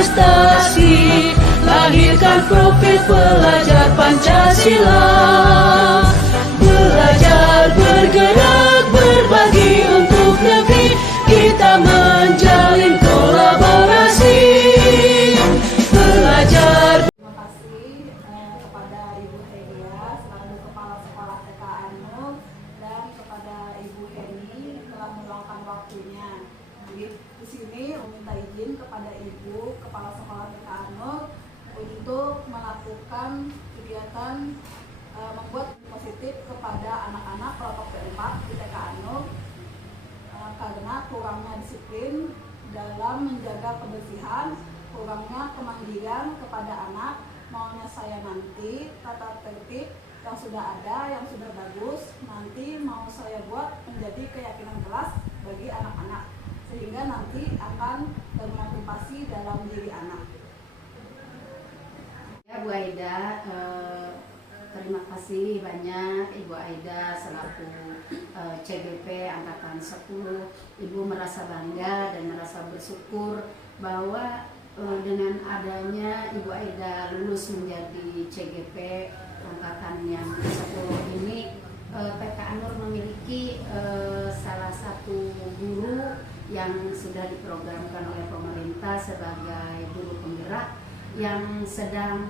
berprestasi, lahirkan profil pelajar Pancasila. Belajar, bergerak, berbagi untuk negeri, kita menjalin kolaborasi. Belajar. Terima kasih kepada Ibu Hedia selaku Kepala Sekolah TK Anur dan kepada Ibu Heni telah meluangkan waktunya. Jadi di sini meminta izin kepada Ibu Kepala Sekolah TK Anur untuk melakukan kegiatan membuat positif kepada anak-anak kelompok P4 di TK Anur karena kurangnya disiplin dalam menjaga kebersihan, kurangnya kemandirian kepada anak. Maunya saya nanti tata tertib yang sudah ada, yang sudah bagus, nanti mau saya buat menjadi keyakinan kelas bagi anak-anak, sehingga nanti akan termotivasi dalam diri anak. Ya, Bu Aida, terima kasih banyak Ibu Aida selaku CGP Angkatan 10. Ibu merasa bangga dan merasa bersyukur bahwa dengan adanya Ibu Aida lulus menjadi CGP Angkatan yang 10 ini, TK Anur memiliki salah satu guru yang sudah diprogramkan oleh pemerintah sebagai guru penggerak yang sedang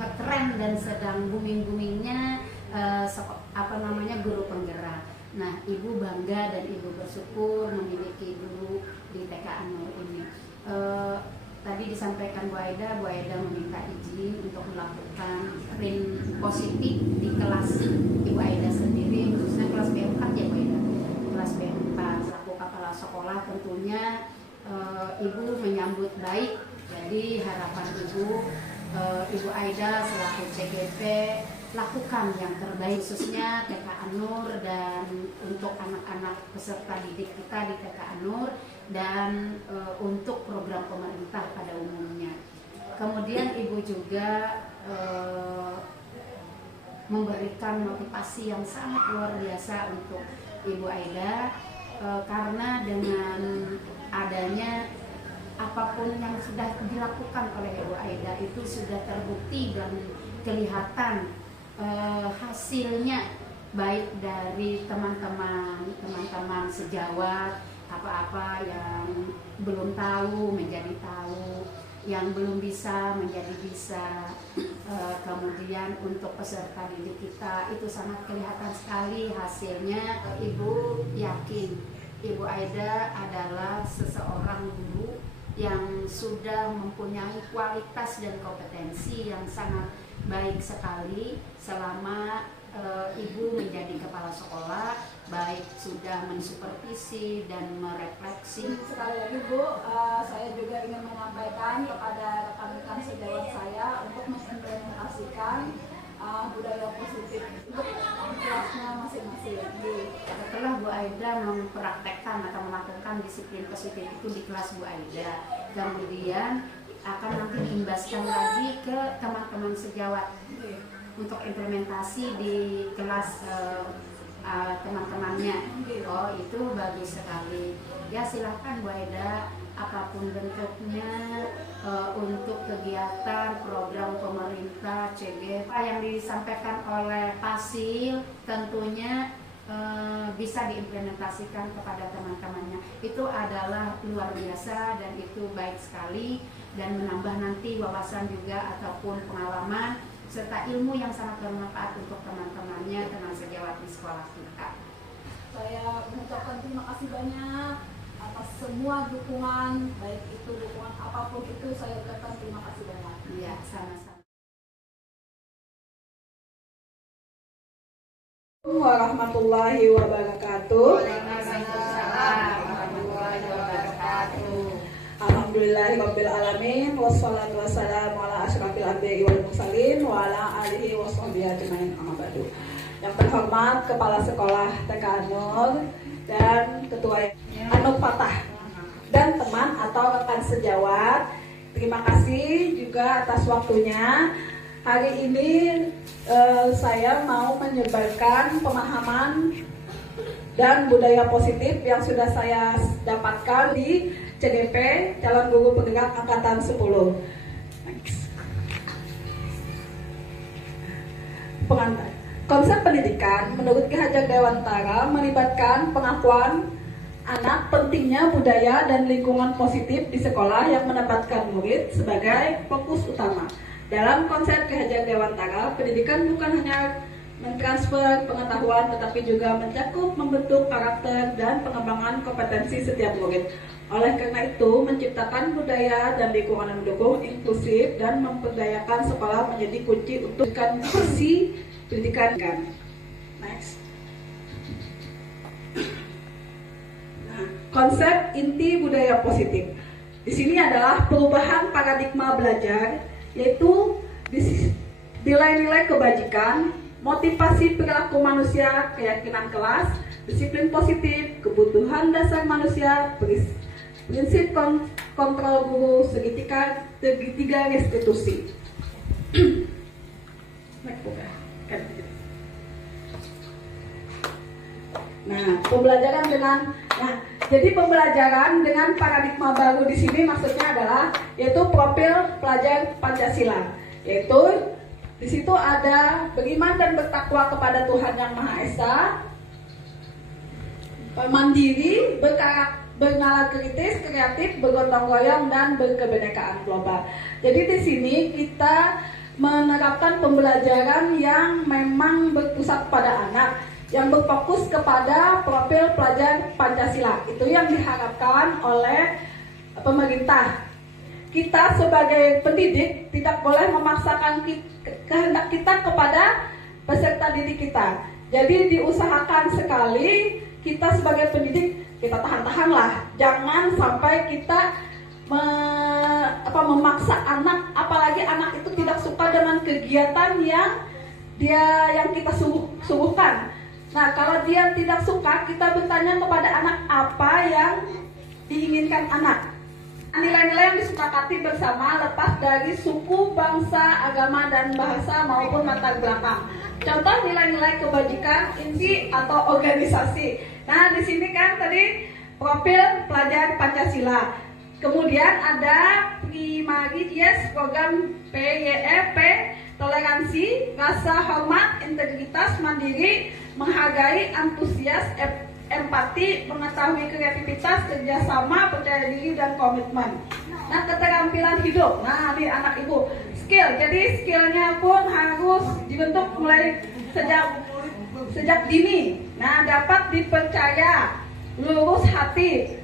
ngetren dan sedang booming-boomingnya guru penggerak. Nah, Ibu bangga dan Ibu bersyukur memiliki guru di TK Anur ini. Tadi disampaikan Bu Aida meminta izin untuk melakukan print positif di kelas Ibu Aida sendiri, khususnya kelas B4 ya Bu Aida. Kelas B4 selaku kepala sekolah tentunya Ibu menyambut baik. Jadi harapan Ibu Aida selaku CGP lakukan yang terbaik khususnya TK Anur dan untuk anak-anak peserta didik kita di TK Anur dan untuk program pemerintah pada umumnya. Kemudian Ibu juga memberikan motivasi yang sangat luar biasa untuk Ibu Aida karena dengan adanya apapun yang sudah dilakukan oleh Ibu Aida itu sudah terbukti dan kelihatan hasilnya, baik dari teman-teman sejawat, apa-apa yang belum tahu menjadi tahu, yang belum bisa menjadi bisa. Kemudian untuk peserta didik kita itu sangat kelihatan sekali hasilnya. Ibu yakin Ibu Aida adalah seseorang guru yang sudah mempunyai kualitas dan kompetensi yang sangat baik sekali selama Ibu menjadi kepala sekolah, baik sudah mensupervisi dan merefleksi. Sekali lagi Bu, saya juga ingin menyampaikan kepada rekan-rekan sejawat saya untuk mengimplementasikan budaya positif untuk kelasnya masing-masing. Setelah Bu Aida mempraktekkan atau melakukan disiplin positif itu di kelas Bu Aida, kemudian akan nanti diimbaskan lagi ke teman-teman sejawat untuk implementasi di kelas teman-temannya. Oh, itu bagus sekali. Ya, silahkan Bu Aida, apapun bentuknya untuk kegiatan program pemerintah CGP yang disampaikan oleh Pasil tentunya bisa diimplementasikan kepada teman-temannya. Itu adalah luar biasa dan itu baik sekali dan menambah nanti wawasan juga ataupun pengalaman serta ilmu yang sangat bermanfaat untuk teman-temannya, teman sejawat di sekolah kita. Saya mengucapkan terima kasih banyak atas semua dukungan, baik itu dukungan apapun itu, saya ucapkan terima kasih banyak. Iya, sama-sama. Warahmatullahi wabarakatuh. Waalaikumsalam warahmatullahi wabarakatuh. Alhamdulillahirabbil alamin wassalatu wassalamu ala asyrafil anbiya'i wal mursalin wa ala alihi washabbihi ajmain, amma ba'du. Yang terhormat Kepala Sekolah TK Anur dan Ketua Anur Fatah dan teman atau rekan sejawat, terima kasih juga atas waktunya. Hari ini saya mau menyebarkan pemahaman dan budaya positif yang sudah saya dapatkan di CGP, calon guru penggerak angkatan 10. Next. Pengantar. Konsep pendidikan menurut Ki Hajar Dewantara melibatkan pengakuan anak pentingnya budaya dan lingkungan positif di sekolah yang menempatkan murid sebagai fokus utama. Dalam konsep Ki Hajar Dewantara, pendidikan bukan hanya mentransfer pengetahuan tetapi juga mencakup membentuk karakter dan pengembangan kompetensi setiap murid. Oleh karena itu, menciptakan budaya dan lingkungan yang mendukung, inklusif, dan memperdayakan sekolah menjadi kunci untuk visi pendidikan. Next. Nah, konsep inti budaya positif di sini adalah perubahan paradigma belajar, yaitu nilai-nilai kebajikan, motivasi perilaku manusia, keyakinan kelas, disiplin positif, kebutuhan dasar manusia, prinsip kontrol guru, segitiga restitusi. Nah, jadi pembelajaran dengan paradigma baru di sini maksudnya adalah yaitu profil pelajar Pancasila, yaitu di situ ada beriman dan bertakwa kepada Tuhan Yang Maha Esa, mandiri, bernalar kritis, kreatif, bergotong royong, dan berkebinekaan global. Jadi di sini kita menerapkan pembelajaran yang memang berpusat pada anak, yang berfokus kepada profil pelajar Pancasila. Itu yang diharapkan oleh pemerintah. Kita sebagai pendidik tidak boleh memaksakan kehendak kita kepada peserta didik kita. Jadi diusahakan sekali kita sebagai pendidik, kita tahan-tahanlah. Jangan sampai kita memaksa anak, apalagi anak itu tidak suka dengan kegiatan yang kita suguhkan. Nah, kalau dia tidak suka, kita bertanya kepada anak apa yang diinginkan anak. Nilai-nilai yang disepakati bersama lepas dari suku, bangsa, agama, dan bahasa maupun latar belakang. Contoh nilai-nilai kebajikan, inti atau organisasi. Nah, di sini kan tadi profil pelajar Pancasila. Kemudian ada primary yes, program PYEP, toleransi, rasa hormat, integritas, mandiri, menghargai, antusias, empati, mengetahui kreativitas, kerjasama, percaya diri, dan komitmen. Nah, keterampilan hidup. Nah, ini anak ibu skill. Jadi skillnya pun harus dibentuk mulai sejak dini. Nah, dapat dipercaya, lurus hati,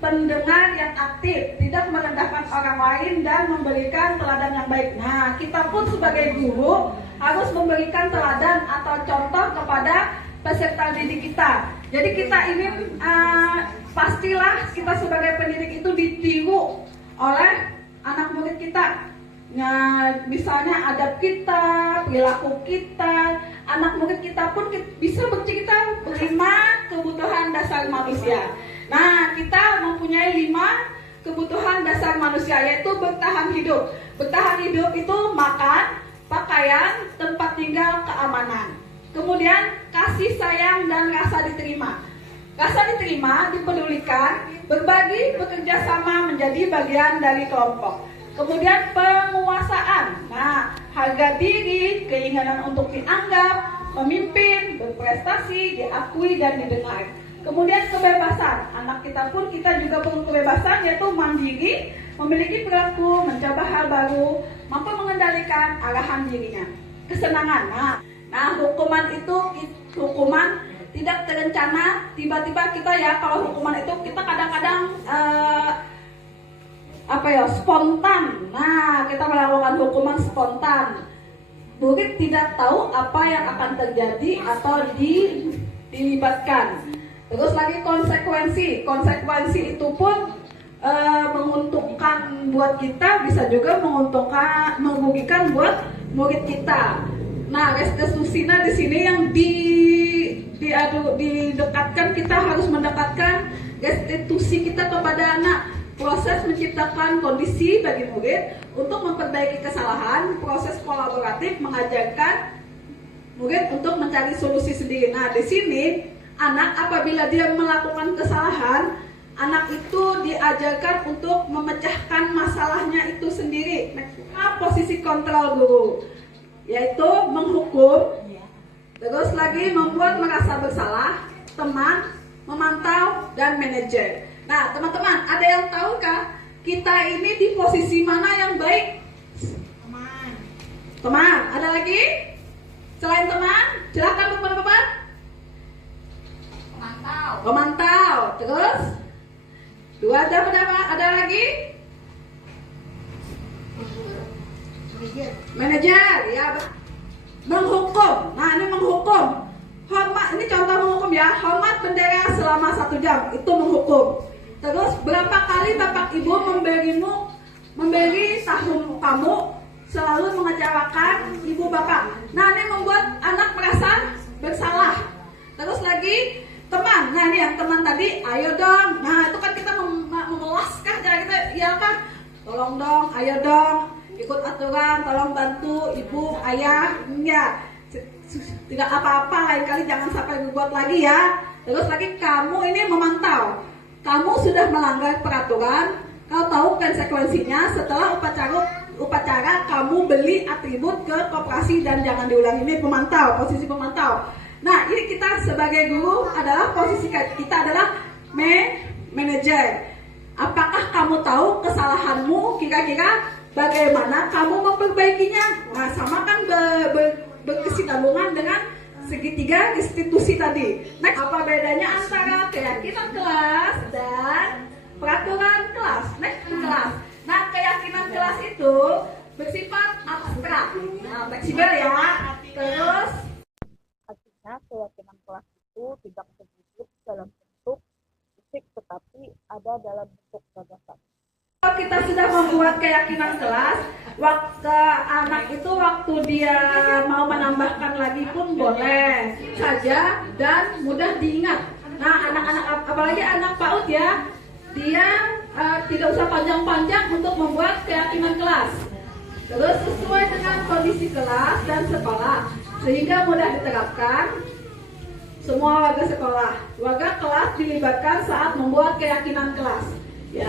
pendengar yang aktif, tidak merendahkan orang lain, dan memberikan teladan yang baik. Nah, kita pun sebagai guru harus memberikan teladan atau contoh kepada peserta didik kita. Jadi kita ini pastilah kita sebagai pendidik itu ditiru oleh anak murid kita. Nah, misalnya adab kita, perilaku kita, anak murid kita pun bisa bercerita 5 kebutuhan dasar manusia. Nah, kita mempunyai 5 kebutuhan dasar manusia, yaitu bertahan hidup. Bertahan hidup itu makan, pakaian, tempat tinggal, keamanan. Kemudian kasih sayang dan rasa diterima. Rasa diterima, dipedulikan, berbagi, bekerja sama menjadi bagian dari kelompok. Kemudian penguasaan. Nah, harga diri, keinginan untuk dianggap, memimpin, berprestasi, diakui dan didengar. Kemudian kebebasan. Anak kita pun kita juga perlu kebebasan, yaitu mandiri, memiliki perilaku, mencoba hal baru, mampu mengendalikan arahan dirinya. Kesenangan. Nah, hukuman itu hukuman tidak terencana, tiba-tiba kita kalau hukuman itu kita kadang-kadang spontan. Nah, kita melakukan hukuman spontan. Murid tidak tahu apa yang akan terjadi atau dilibatkan. Terus lagi konsekuensi. Konsekuensi itu pun menguntungkan buat kita, bisa juga merugikan buat murid kita. Nah, restitusinya di sini yang didekatkan, kita harus mendekatkan restitusi kita kepada anak. Proses menciptakan kondisi bagi murid untuk memperbaiki kesalahan, proses kolaboratif mengajarkan murid untuk mencari solusi sendiri. Nah, di sini anak apabila dia melakukan kesalahan, anak itu diajarkan untuk memecahkan masalahnya itu sendiri. Nah, posisi kontrol guru yaitu menghukum, terus lagi membuat merasa bersalah, teman, memantau, dan manajer. Nah, teman-teman, ada yang tahukah kita ini di posisi mana yang baik? Teman. Ada lagi? Selain teman, silakan teman-teman. Pemantau. Terus? Dua ada lagi? Manajer, ya. Menghukum. Nah, ini menghukum. Hormat, ini contoh menghukum ya. Hormat bendera selama 1 jam, itu menghukum. Terus berapa kali bapak ibu memberi tahun kamu selalu mengecewakan ibu bapak. Nah, ini membuat anak merasa bersalah. Terus lagi teman. Nah, ini yang teman tadi, ayo dong. Nah, itu kan kita memelaskan cara kita, ya apa? Tolong dong, ayo dong. Ikut aturan, tolong bantu ibu, ayah, ya. Tidak apa-apa, lain kali jangan sampai berbuat lagi ya. Terus lagi kamu ini memantau. Kamu sudah melanggar peraturan, kau tahu konsekuensinya setelah upacara kamu beli atribut ke koperasi dan jangan diulangi. Ini pemantau, posisi pemantau. Nah, ini kita sebagai guru adalah posisi kita adalah manajer. Apakah kamu tahu kesalahanmu kira-kira? Bagaimana kamu memperbaikinya? Nah, sama kan berkesinambungan dengan segitiga institusi tadi. Next, apa bedanya antara keyakinan kelas dan peraturan kelas? Next, kelas. Nah, keyakinan kelas itu bersifat abstrak. Nah, fleksibel ya. Terus, artinya keyakinan kelas itu tidak terwujud dalam bentuk fisik, tetapi ada dalam bentuk gagasan. kalau kita sudah membuat keyakinan kelas, waktu anak itu waktu dia mau menambahkan lagi pun boleh saja dan mudah diingat. Nah, anak-anak apalagi anak PAUD ya, dia tidak usah panjang-panjang untuk membuat keyakinan kelas. Terus sesuai dengan kondisi kelas dan sekolah sehingga mudah diterapkan semua warga sekolah. Warga kelas dilibatkan saat membuat keyakinan kelas. Ya.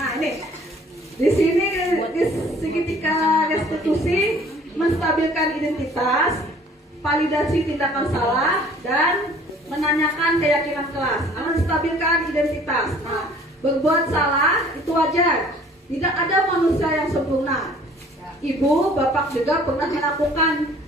Nah, ini di sini di segitiga restitusi menstabilkan identitas, validasi tindakan salah, dan menanyakan keyakinan kelas. Menstabilkan identitas. Nah, berbuat salah itu wajar. Tidak ada manusia yang sempurna. Ibu, bapak juga pernah melakukan.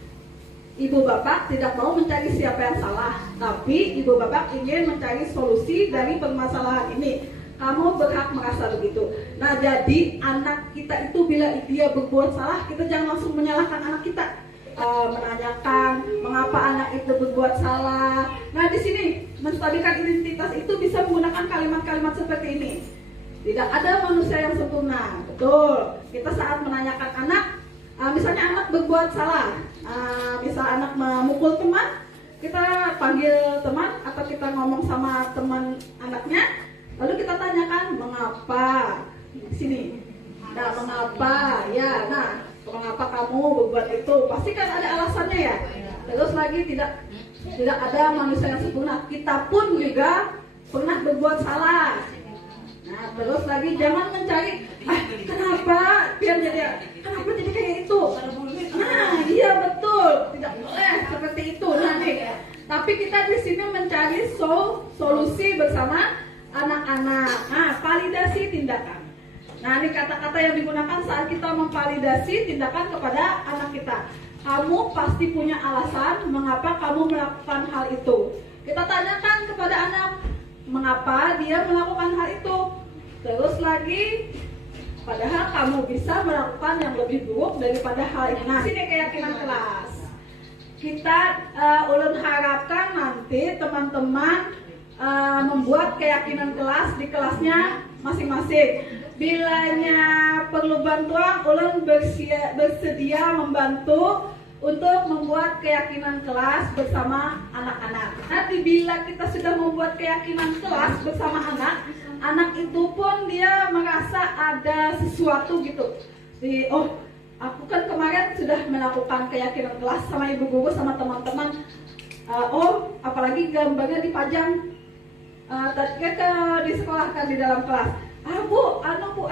Ibu bapak tidak mau mencari siapa yang salah, tapi ibu bapak ingin mencari solusi dari permasalahan ini. Kamu berhak merasa begitu. Nah, jadi anak kita itu bila dia berbuat salah, kita jangan langsung menyalahkan anak kita. Menanyakan mengapa anak itu berbuat salah. Nah, di sini menstabilkan identitas itu bisa menggunakan kalimat-kalimat seperti ini. Tidak ada manusia yang sempurna. Betul. Kita saat menanyakan anak, misalnya anak berbuat salah, misal anak memukul teman, kita panggil teman atau kita ngomong sama teman anaknya. Lalu kita tanyakan mengapa di sini. Nah, mengapa? Ya, nah, mengapa kamu berbuat itu? Pasti kan ada alasannya ya. Terus lagi tidak ada manusia yang sempurna. Kita pun juga pernah berbuat salah. Nah, terus lagi jangan mencari kenapa jadi kayak itu. Nah, iya betul. Tidak boleh seperti itu. Nah, nih. Tapi kita di sini mencari solusi bersama anak-anak. Nah, validasi tindakan. Nah, ini kata-kata yang digunakan saat kita memvalidasi tindakan kepada anak kita. Kamu pasti punya alasan mengapa kamu melakukan hal itu. Kita tanyakan kepada anak, mengapa dia melakukan hal itu. Terus lagi, padahal kamu bisa melakukan yang lebih buruk daripada hal ini. Nah, sini keyakinan kelas. Kita ulun harapkan nanti teman-teman membuat keyakinan kelas di kelasnya masing-masing. Bilanya perlu bantuan, ulun bersedia membantu untuk membuat keyakinan kelas bersama anak-anak. Nanti bila kita sudah membuat keyakinan kelas bersama anak itu pun dia merasa ada sesuatu gitu. Aku kan kemarin sudah melakukan keyakinan kelas sama ibu guru sama teman-teman. Apalagi gambarnya dipajang. tadi kan disekolahkan di dalam kelas. Bu, Bu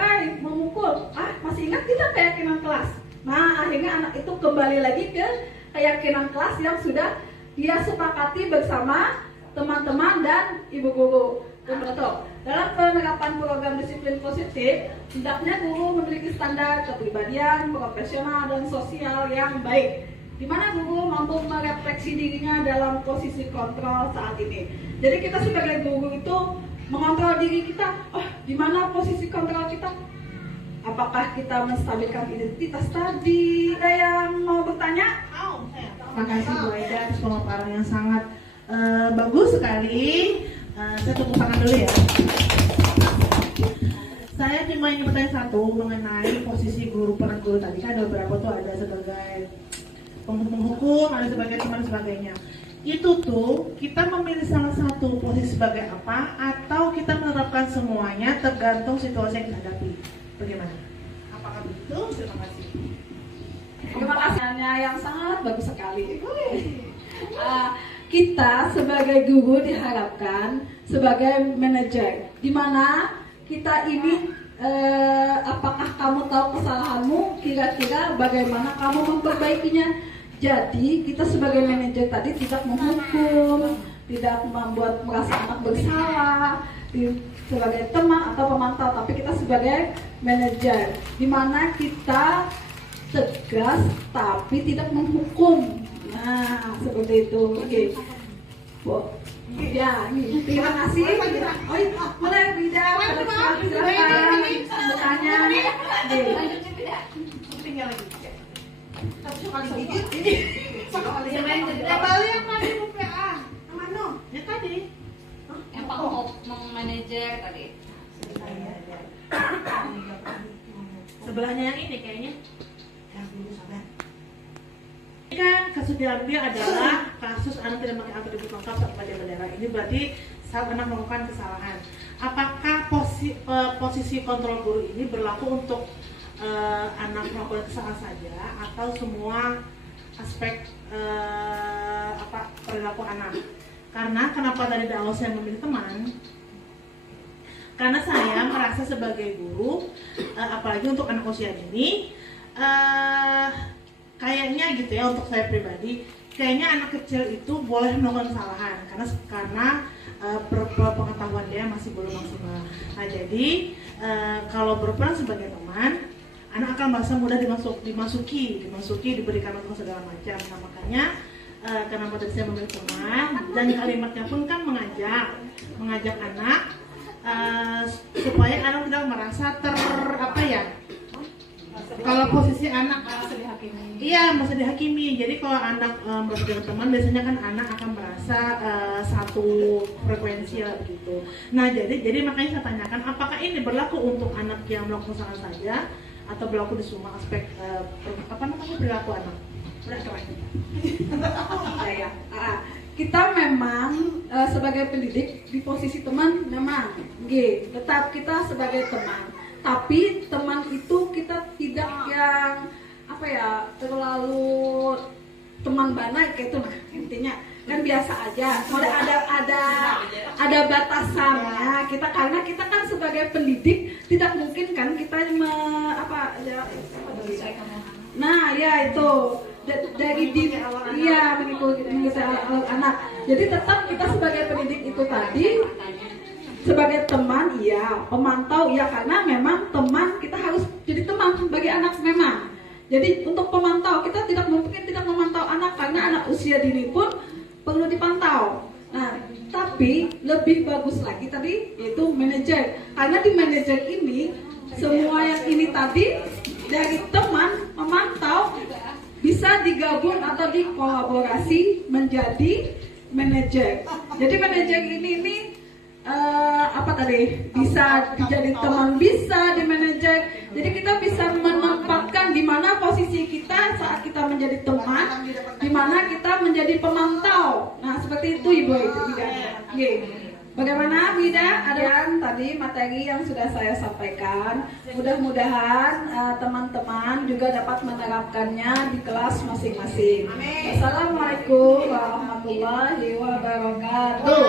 memukul. Masih ingat kita keyakinan kelas. Nah, akhirnya anak itu kembali lagi ke keyakinan kelas yang sudah dia sepakati bersama teman-teman dan ibu guru. Betul. Dalam penerapan program disiplin positif, hendaknya guru memiliki standar kepribadian, profesional, dan sosial yang baik, di mana guru mampu merefleksi dirinya dalam posisi kontrol saat ini. Jadi kita sebagai guru itu mengontrol diri kita. Di mana posisi kontrol kita? Apakah kita menstabilkan identitas tadi? Ada yang mau bertanya? Terima kasih Bu Aida atas pemaparan yang sangat bagus sekali. Saya tepuk tangan dulu ya. Saya cuma ingin bertanya satu mengenai posisi guru, peran guru tadi kan ada beberapa tuh, ada sebagai penghukum, ada sebagai teman dan sebagainya. Itu tuh kita memilih salah satu posisi sebagai apa, atau kita menerapkan semuanya tergantung situasi yang kita hadapi. Bagaimana? Apakah begitu? Terima kasih. Terima kasih yang sangat bagus sekali. Kita sebagai guru diharapkan sebagai manajer, di mana kita ini apakah kamu tahu kesalahanmu, kira-kira bagaimana kamu memperbaikinya. Jadi kita sebagai manajer tadi tidak menghukum, tidak membuat merasa anak bersalah sebagai teman atau pemantau, tapi kita sebagai manajer, di mana kita tegas tapi tidak menghukum. Nah, seperti itu. Oke. Ya, terima kasih. Boleh Bida, silakan bertanya. Tinggal lagi. Satu kali gigit ini. Sekali yang tadi Bu PA. Mana? Ya tadi. Yang Pak manajer tadi. Sebelahnya yang ini kayaknya. Yang dulu sabar. Ini kan kasus diambil adalah kasus anak tidak memakai atribut lengkap pada bendera. Ini berarti saat anak melakukan kesalahan. Apakah posisi kontrol guru ini berlaku untuk anak melakukan kesalahan saja atau semua aspek perilaku anak? Karena kenapa tadi di awal saya memilih teman? Karena saya merasa sebagai guru, apalagi untuk anak usia dini, kayaknya gitu ya, untuk saya pribadi, kayaknya anak kecil itu boleh melakukan kesalahan karena pengetahuan dia masih belum maksimal. Nah, jadi kalau berperan sebagai teman, anak akan merasa mudah dimasuki, diberikan masukan segala macam. Nah, makanya kenapa tadi saya memilih teman, dan kalimatnya pun kan mengajak anak supaya anak tidak merasa kalau posisi anak merasa dihakimi. Jadi kalau anak merasa dengan teman, biasanya kan anak akan merasa satu frekuensi lah begitu. Nah, jadi makanya saya tanyakan, apakah ini berlaku untuk anak yang melakukan kesalahan saja atau berlaku di semua aspek perilaku anak? Kita memang sebagai pendidik di posisi teman memang tetap kita sebagai teman. Tapi teman itu kita tidak yang terlalu teman bana gitu, nah intinya kan biasa aja. Mulai ada batasannya kita, karena kita kan sebagai pendidik tidak mungkin kan kita nah ya itu dari mengikuti awal anak. Jadi tetap kita sebagai pendidik itu tadi, sebagai teman iya, pemantau iya, karena memang teman kita harus jadi teman bagi anak memang. Jadi untuk pemantau kita tidak mungkin tidak memantau anak, karena anak usia dini pun perlu dipantau. Nah, tapi lebih bagus lagi tadi yaitu manajer, karena di manajer ini semua yang ini tadi dari teman memantau bisa digabung atau dikolaborasi menjadi manajer. Jadi manajer ini bisa dijadi teman, bisa di manajer. Jadi kita bisa menempatkan di mana posisi kita saat kita menjadi teman, di mana kita menjadi pemantau. Nah, seperti itu Ibu Bagaimana Bida? Ada yang tadi materi yang sudah saya sampaikan. Mudah-mudahan teman-teman juga dapat menerapkannya di kelas masing-masing. Assalamualaikum warahmatullahi wabarakatuh.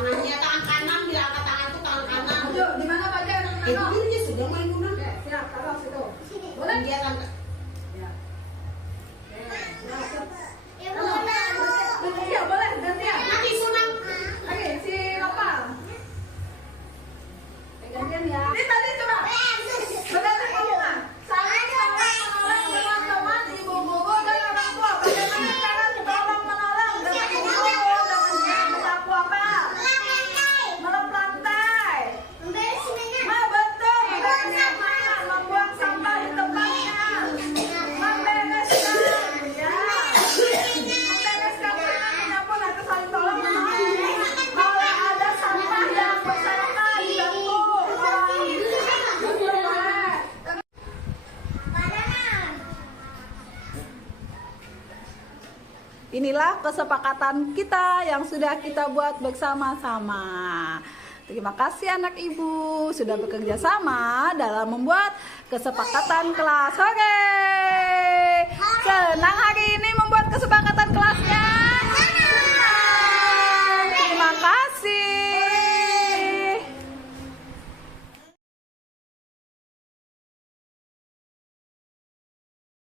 Tangannya tangan kanan, bila angkat tangan itu tangan kanan. Ayo, di mana Pak Jan? Ini sudah main guna. Siap, taruh situ. Boleh dia tante. Iya, boleh, gantian. Nanti sunang. Oke, si Lopal. Gantian ya. Ini tadi coba. Benar ngomongnya. Saling menolong teman-teman, ibu-ibu dan orang tua. Bagaimana cara tolong menolong dengan ibu-ibu dengan menyapu apa? Melap lantai. Betul. Membuang sampah di tempatnya. Membereskan. Ya. Membereskan mana menyapu nanti saling tolong menolong. Kalau ada sampah yang berserakan dibantu. Inilah kesepakatan kita yang sudah kita buat bersama-sama. Terima kasih anak ibu sudah bekerja sama dalam membuat kesepakatan kelas. Oke. Senang hari ini membuat kesepakatan.